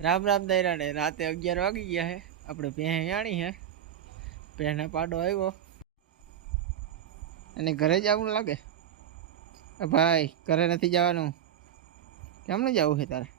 રામ રામ દૈરાને રાતે અગિયાર વાગી ગયા હે. આપણે ભેં જાણી હે. ભેંને પાડો આવ્યો. અને ઘરે જવું લાગે? ભાઈ, ઘરે નથી જવાનું. કેમનું જવું છે તારે?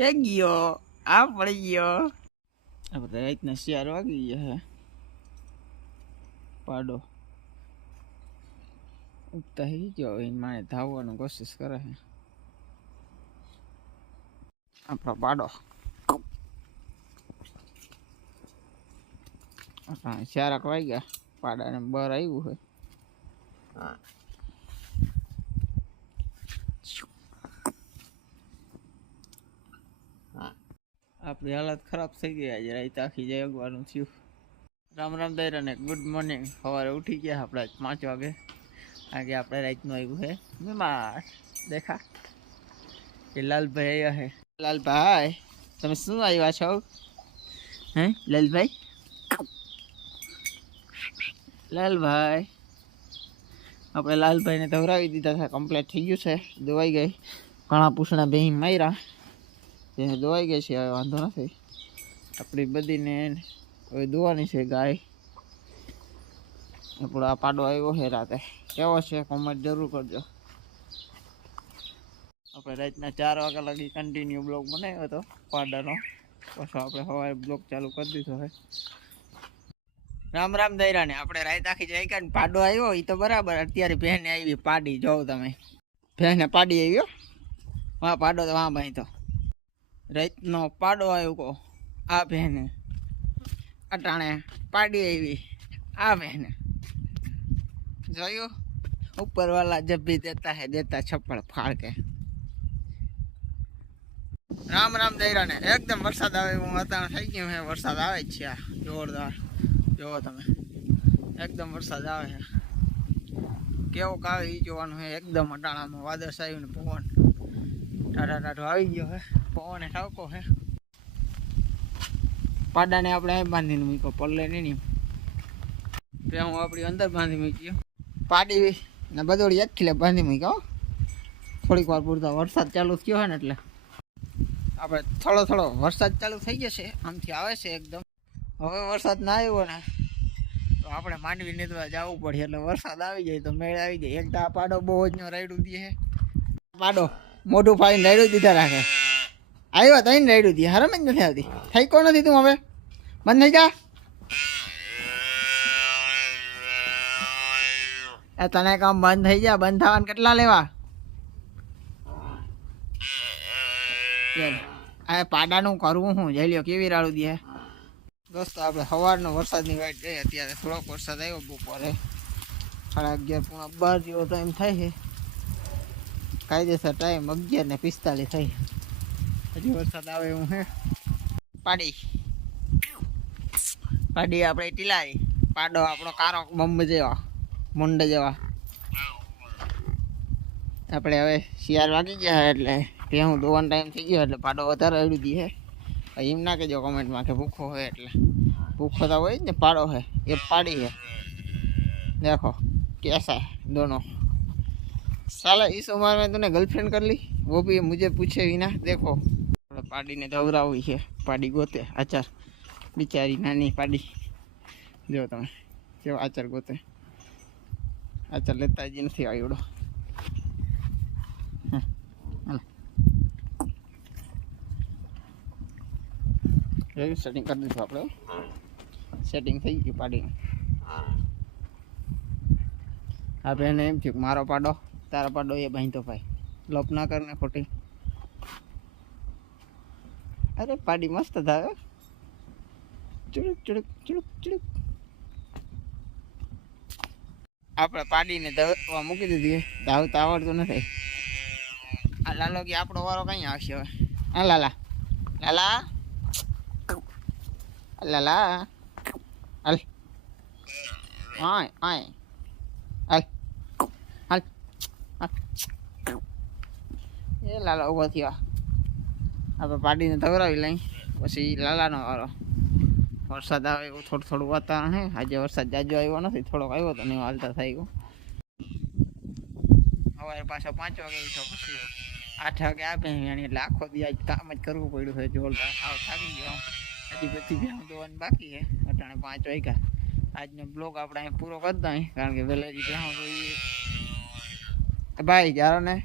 એ ગયો આ પડી ગયો આપણે રાતના ચાર વાગી ગયા હે. પાડો. ઉગતા હી ગયો. એ માને ધાવવાનું કોશિશ કરે છે આપણો પાડો. ચારક વાગ્યા. પાડાને બર આવ્યું છે આપણી હાલત ખરાબ થઈ ગઈ. આજે રાત આખી જગવાનું થયું. રામ રામ દૈરાને ગુડ મોર્નિંગ સવારે ઉઠી ગયા આપણે પાંચ વાગે. આગે આપણે રાતનું આવ્યું છે બીમાર. દેખા. એ લાલભાઈ આવ્યા છે લાલભાઈ, તમે શું આવ્યા છો? હે, લાલભાઈ? લાલભાઈ. આપણે લાલભાઈને ધવરાવી દીધા હતા. કમ્પ્લીટ થઈ ગયું છે. દવાઈ ગઈ. ઘણા પૂછણા બે માર્યા. જે દોવાઈ ગઈ છે, હવે વાંધો નથી. આપણી બધીને હવે દોવાની છે ગાય. આપણો આ પાડો આવ્યો છે રાતે. કેવો છે કોમેન્ટ જરૂર કરજો. આપણે રાતના ચાર વાગ્યા લગી કન્ટિન્યુ બ્લોગ બનાવ્યો હતો, પાડાનો. પછી આપણે સવારે બ્લોગ ચાલુ કરી દીધો છે. રામ રામ દૈરાને, આપણે રાત આખી જઈ ગયા પાડો આવ્યો એ તો બરાબર. અત્યારે બહેને આવી પાડી જોઉં તમે. બહેને પાડી આવ્યો? વાહ, પાડો તો વાહ ભાઈ તો. રાતનો પાડો આવ્યો આ બહેને. અટાણે પાડી આવી. આ બહેને. જોયું? ઉપરવાલા જબ્બી દેતા હે, દેતા છપ્પડ ફાળકે રામ રામ દૈરાને. એકદમ વરસાદ આવે એવું વાતાવરણ થઈ ગયું હે. વરસાદ આવે જ છે જોરદાર. જોવો તમે. એકદમ વરસાદ આવે છે કેવો આવે એ જોવાનું છે એકદમ અટાણામાં વાદળ આવ્યું ને પવન ટાટા ટાટો આવી ગયો હે. પવન ઠાવકો હે. પાડાને આપણે અહીં બાંધીને મૂક્યો પલ્લે નહીં ને હું આપણી અંદર બાંધી મૂક્યો. પાડી ને બધોડી એક ખીલે બાંધી મૂક્યો થોડીક વાર પૂરતા વરસાદ ચાલુ થયો હોય ને એટલે. આપણે થોડો થોડો વરસાદ ચાલુ થઈ જશે આમથી આવે છે એકદમ. હવે વરસાદ ના આવ્યો ને તો આપણે માંડવી નીંદવા જવું પડે એટલે વરસાદ આવી જાય તો મેળ આવી જાય. એક તો આ પાડો બહુ જ રાયડું દે પાડો. મોઢું ફાડીને રાયડું દીધા રાખે. આવ્યા તઈને રેડ્યું દે, હરમ જ નથી આવતી. થઈ કોણ નથી તું હવે? બંધ થઈ જા. એ તને કામ બંધ થઈ જા, બંધ થવાને કેટલા લેવા? આ પાડાનું કરવું હું? જઈ લ્યો કેવી રાડું દે દોસ્તો, આપણે સવારનો વરસાદની વાટ જઈએ અત્યારે થોડોક વરસાદ આવ્યો બપોરે. સાડા અગિયાર પૂણા બાર જેવો ટાઈમ થાય છે. કાયદેસર ટાઈમ અગિયાર ને પિસ્તાલીસ થઈ. હજી વરસાદ આવે એવું હે પાડી પાડી આપણે ટીલારી પાડો આપણો કારો બંબ જેવા મુંડ જેવા આપણે હવે શિયાળ વાગી ગયા એટલે ત્યાં હું દોવાનો ટાઈમ થઈ ગયો એટલે પાડો વધારે અડું દી હે એમ ના કહેજો કોમેન્ટમાં કે ભૂખો હોય એટલે ભૂખો તો હોય જ ને પાડો है ये पाड़ी है देखो कैसा है दोनों साला इस उम्र में तूने गर्लफ्रेंड कर ली वो भी मुझे पूछे बिना देखो પાડીને ધવરાવી છે. પાડી ગોતે, આચાર. બિચારી નાની પાડી. જો તમે, કેવો આચાર ગોતે. આચાર લેતા જ નથી આવડો. સેટિંગ કરી દીધું આપણે. સેટિંગ થઈ ગયું પાડીને. હા બેને એમ થયું મારો પાડો, તારો પાડો, એ ભાઈ તો ભાઈ. લોપ ના કરને ખોટી. અરે પાડી મસ્ત થાય ચુડુક ચુડુક ચુડુક ચુડુક. આપણે પાડીને ધવા મૂકી દીધી. ધાવતા આવડતું નથી. આ લાલો કે આપણો વારો કઈ આવશે હવે. હા લાલા. લાલા. લાલા. હાલ. આય આય હાલ. હાલ. એ લાલા ઊભો થયો. આપણે પાડીને ધવરાવી લઈ. પછી લાલાનો વારો. વરસાદ આવે એવું થોડું થોડું વાતાવરણ છે આજે વરસાદ જાજો આવ્યો નથી, થોડોક આવ્યો તો નહીં હાલતા થઈ ગયો સવારે પાછો પાંચ વાગે તો પછી આઠ વાગે આપે એની એટલે આખો દી આજ કામ જ કરવું પડ્યું છે. જોરદાર સાવ થાકી ગયો. હજી બધી ભેણ ધોવાની બાકી છે. અટાણે પાંચ વાગ્યા. આજનો બ્લોગ આપણે અહીં પૂરો કરી દઈએ, કારણ કે વહેલા જ જોઈએ ભાઈ જારો ને.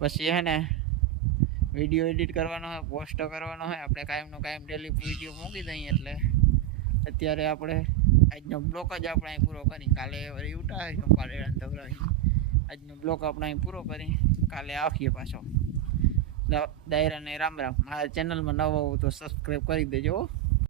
પછી હે ને વીડિયો એડિટ કરવાનો હોય પોસ્ટ કરવાનો હોય, આપણે કાયમનો કાયમ ડેલી વીડિયો મૂકી દઈએ એટલે અત્યારે આપણે આજનો બ્લોક જ આપણે અહીં પૂરો કરી. કાલે વળી ઉઠાવીશું ધવરાવી આજનો બ્લોક આપણે અહીં પૂરો કરી. કાલે આવીએ પાછો. દાયરાને રામ રામ. મારા ચેનલમાં નવો હોવું તો સબસ્ક્રાઈબ કરી દેજો.